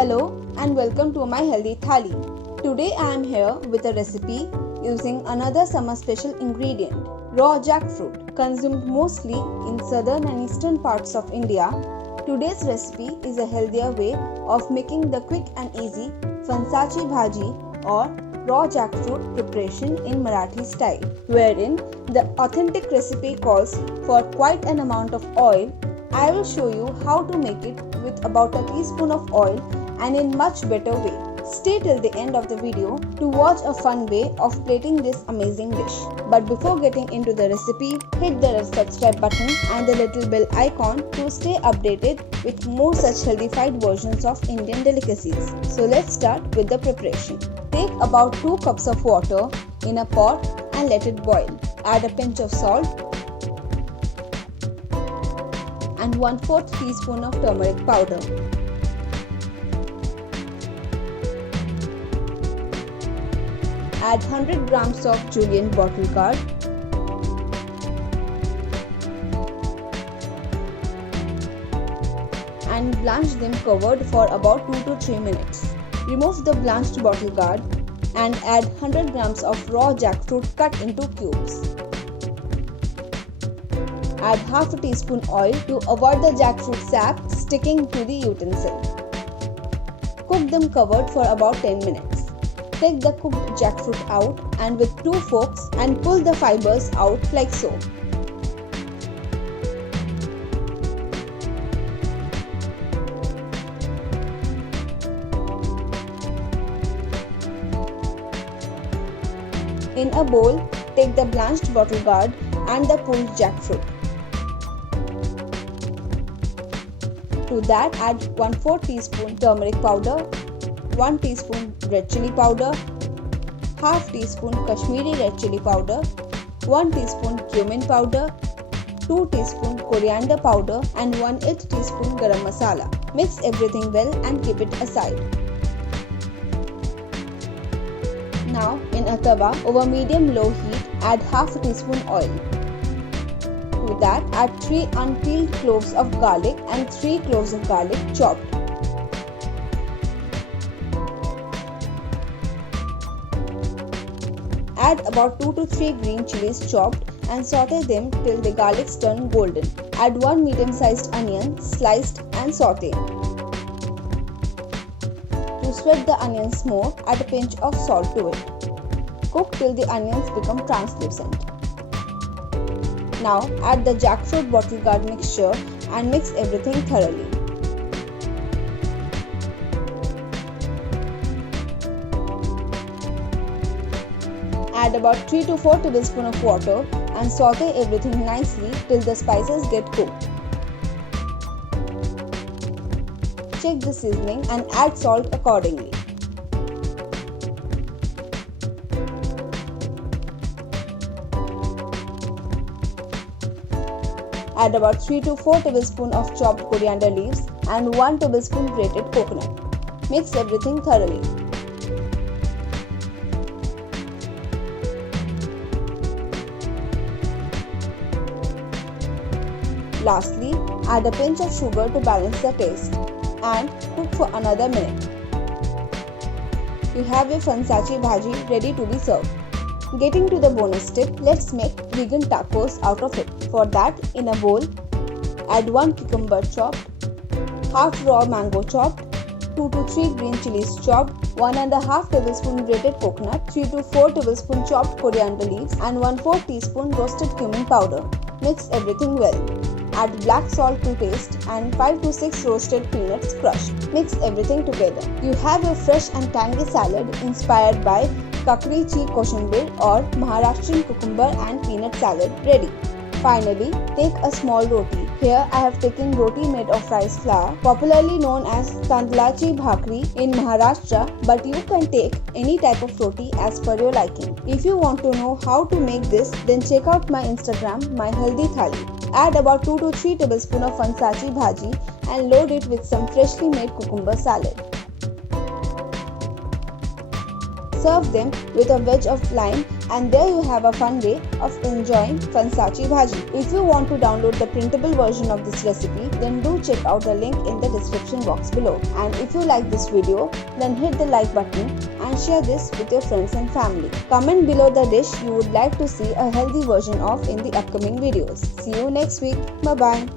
Hello and welcome to my healthy thali. Today I am here with a recipe using another summer special ingredient, raw jackfruit, consumed mostly in southern and eastern parts of India. Today's recipe is a healthier way of making the quick and easy fansachi bhaji or raw jackfruit preparation in Marathi style, wherein the authentic recipe calls for quite an amount of oil. I will show you how to make it with about a teaspoon of oil and in much better way. Stay till the end of the video to watch a fun way of plating this amazing dish. But before getting into the recipe, hit the subscribe button and the little bell icon to stay updated with more such healthified versions of Indian delicacies. So let's start with the preparation. Take about 2 cups of water in a pot and let it boil. Add a pinch of salt and 1/4 teaspoon of turmeric powder. Add 100 grams of julienne bottle gourd, and blanch them covered for about 2 to 3 minutes. Remove the blanched bottle gourd and add 100 grams of raw jackfruit cut into cubes. Add half a teaspoon oil to avoid the jackfruit sap sticking to the utensil. Cook them covered for about 10 minutes. Take the cooked jackfruit out and with 2 forks and pull the fibers out like so. In a bowl, take the blanched bottle gourd and the pulled jackfruit. To that, add 1/4 teaspoon turmeric powder, 1 teaspoon red chili powder, half teaspoon Kashmiri red chili powder, 1 teaspoon cumin powder, 2 teaspoon coriander powder and 1/8 teaspoon garam masala. Mix everything well and keep it aside. Now in a tawa over medium-low heat, add half a teaspoon oil. To that, add 3 unpeeled cloves of garlic and 3 cloves of garlic chopped. Add about 2 to 3 green chilies chopped and saute them till the garlics turn golden. Add 1 medium-sized onion sliced and saute. To sweat the onions more, add a pinch of salt to it. Cook till the onions become translucent. Now add the jackfruit bottle gourd mixture and mix everything thoroughly. Add about 3 to 4 tablespoons of water and saute everything nicely till the spices get cooked. Check the seasoning and add salt accordingly. Add about 3 to 4 tablespoons of chopped coriander leaves and 1 tablespoon grated coconut. Mix everything thoroughly. Lastly, add a pinch of sugar to balance the taste and cook for another minute. You have your fansachi bhaji ready to be served. Getting to the bonus tip, let's make vegan tacos out of it. For that, in a bowl, add 1 cucumber chopped, half raw mango chopped, 2 to 3 green chilies chopped, 1.5 tablespoon grated coconut, 3 to 4 tablespoon chopped coriander leaves and 1/4 teaspoon roasted cumin powder. Mix everything well. Add black salt to taste and 5 to 6 roasted peanuts crushed. Mix everything together. You have a fresh and tangy salad inspired by Kakri Chi Koshambir or Maharashtrian cucumber and peanut salad ready. Finally, take a small roti. Here I have taken roti made of rice flour, popularly known as Tandlachi Bhakri in Maharashtra, but you can take any type of roti as per your liking. If you want to know how to make this, then check out my Instagram, My Healthy Thali. Add about 2 to 3 tablespoons of fansachi bhaji and load it with some freshly made cucumber salad. Serve them with a wedge of lime, and there you have a fun way of enjoying Fansachi Bhaji. If you want to download the printable version of this recipe, then do check out the link in the description box below. And if you like this video, then hit the like button and share this with your friends and family. Comment below the dish you would like to see a healthy version of in the upcoming videos. See you next week. Bye bye.